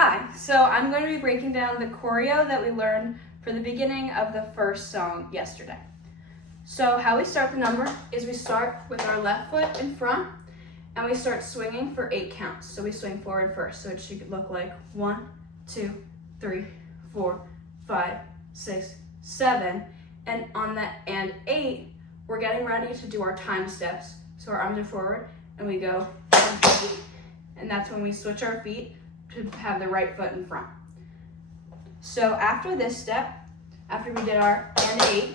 Hi, so I'm going to be breaking down the choreo that we learned for the beginning of the first song yesterday. So how we start the number is we start with our left foot in front and we start swinging for 8 counts. So we swing forward first. So it should look like 1, 2, 3, 4, 5, 6, 7. And on that and 8, we're getting ready to do our time steps. So our arms are forward and we go 1, 2, and that's when we switch our feet to have the right foot in front. So after this step, after we did our and 8,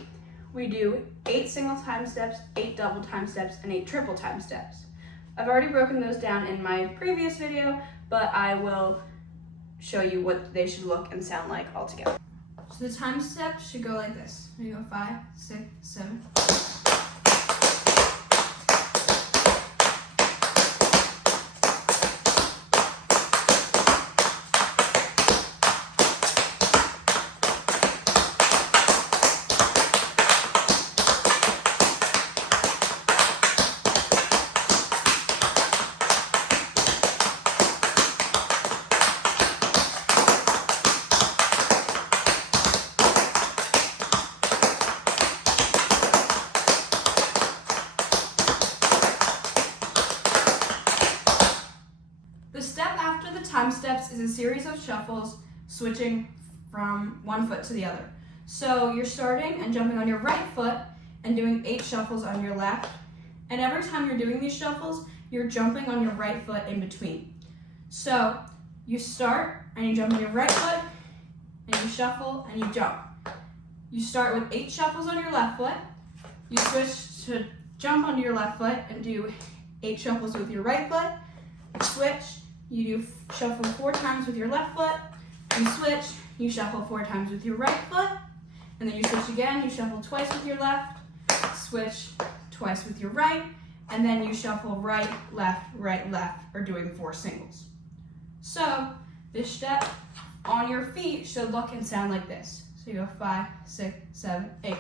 we do 8 single time steps, 8 double time steps, and 8 triple time steps. I've already broken those down in my previous video, but I will show you what they should look and sound like all together. So the time steps should go like this. We go 5, 6, 7. The step after the time steps is a series of shuffles, switching from one foot to the other. So you're starting and jumping on your right foot and doing 8 shuffles on your left. And every time you're doing these shuffles, you're jumping on your right foot in between. So you start and you jump on your right foot and you shuffle and you jump. You start with 8 shuffles on your left foot. You switch to jump onto your left foot and do 8 shuffles with your right foot. Switch, you do shuffle 4 times with your left foot. You switch, you shuffle 4 times with your right foot. And then you switch again, you shuffle twice with your left. Switch twice with your right. And then you shuffle right, left, or doing 4 singles. So this step on your feet should look and sound like this. So you go 5, 6, 7, 8.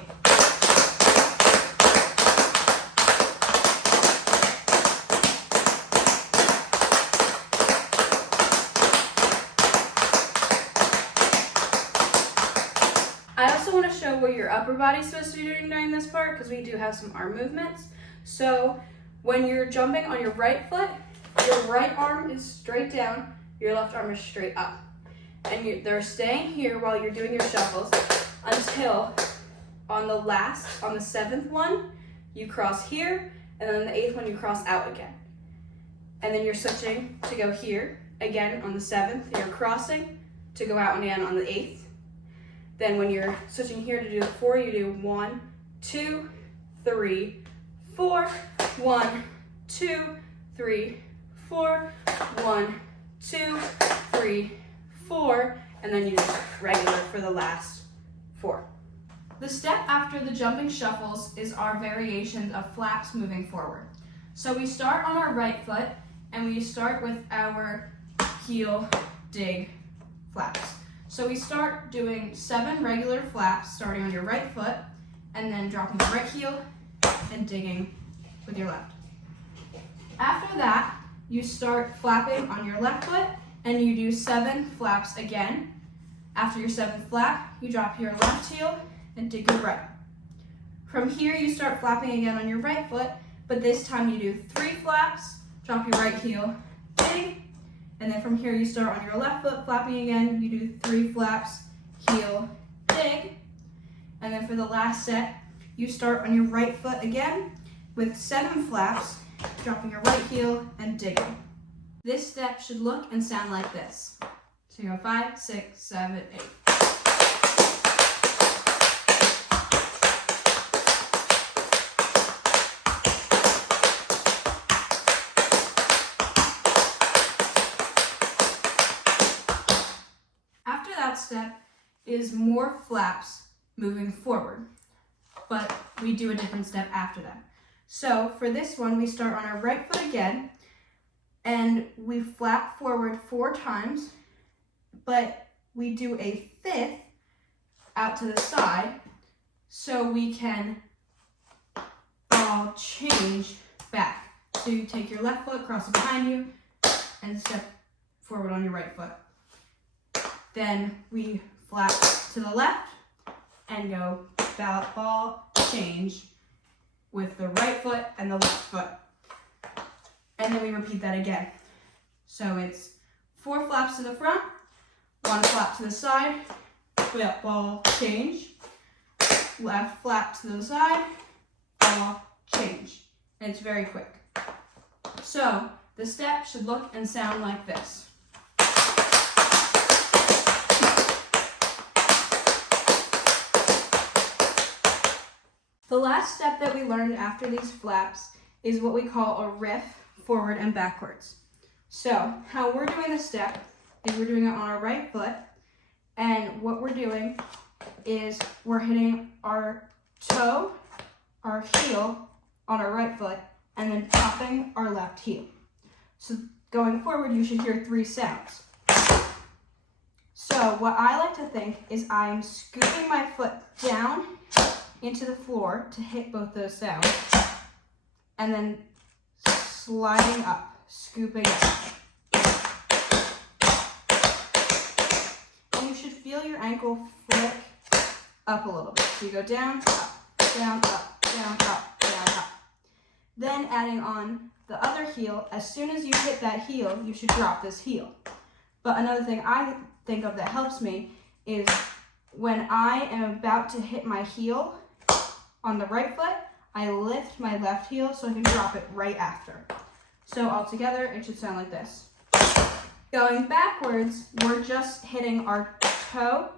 I also want to show what your upper body's supposed to be doing during this part because we do have some arm movements. So when you're jumping on your right foot, your right arm is straight down, your left arm is straight up. And they're staying here while you're doing your shuffles until on the 7th one, you cross here, and then on the 8th one, you cross out again. And then you're switching to go here. Again, on the 7th, you're crossing to go out again on the 8th. Then when you're switching here to do the 4, you do 1, 2, 3, 4, 1, 2, 3, 4, 1, 2, 3, 4, and then you do regular for the last 4. The step after the jumping shuffles is our variations of flaps moving forward. So we start on our right foot and we start with our heel dig flaps. So we start doing 7 regular flaps starting on your right foot and then dropping your right heel and digging with your left. After that, you start flapping on your left foot and you do 7 flaps again. After your 7th flap, you drop your left heel and dig your right. From here, you start flapping again on your right foot, but this time you do 3 flaps, drop your right heel, dig, and then from here you start on your left foot, flapping again, you do 3 flaps, heel, dig, and then for the last set, you start on your right foot again with 7 flaps, dropping your right heel and digging. This step should look and sound like this. So you go 5, 6, 7, 8. After that step is more flaps moving forward, but we do a different step after that. So for this one, we start on our right foot again, and we flap forward 4 times, but we do a 5th out to the side so we can all change back. So you take your left foot, cross it behind you, and step forward on your right foot. Then we flap to the left and go ball change with the right foot and the left foot. And then we repeat that again. So it's 4 flaps to the front, 1 flap to the side, ball change, left flap to the side, ball change. And it's very quick. So the step should look and sound like this. The last step that we learned after these flaps is what we call a riff, forward and backwards. So how we're doing this step is we're doing it on our right foot, and what we're doing is we're hitting our toe, our heel on our right foot, and then popping our left heel. So going forward, you should hear 3 sounds. So what I like to think is I'm scooping my foot down into the floor to hit both those sounds, and then sliding up, scooping up. And you should feel your ankle flick up a little bit. So you go down, up, down, up, down, up, down, up. Then adding on the other heel, as soon as you hit that heel, you should drop this heel. But another thing I think of that helps me is when I am about to hit my heel on the right foot, I lift my left heel so I can drop it right after. So all together, it should sound like this. Going backwards, we're just hitting our toe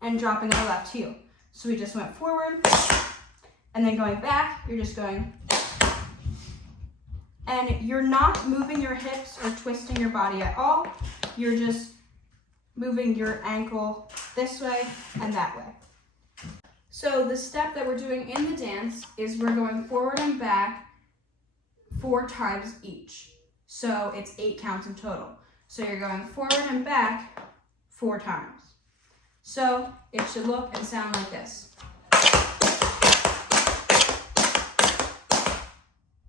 and dropping our left heel. So we just went forward, and then going back, you're just going. And you're not moving your hips or twisting your body at all. You're just moving your ankle this way and that way. So the step that we're doing in the dance is we're going forward and back 4 times each. So it's 8 counts in total. So you're going forward and back 4 times. So it should look and sound like this.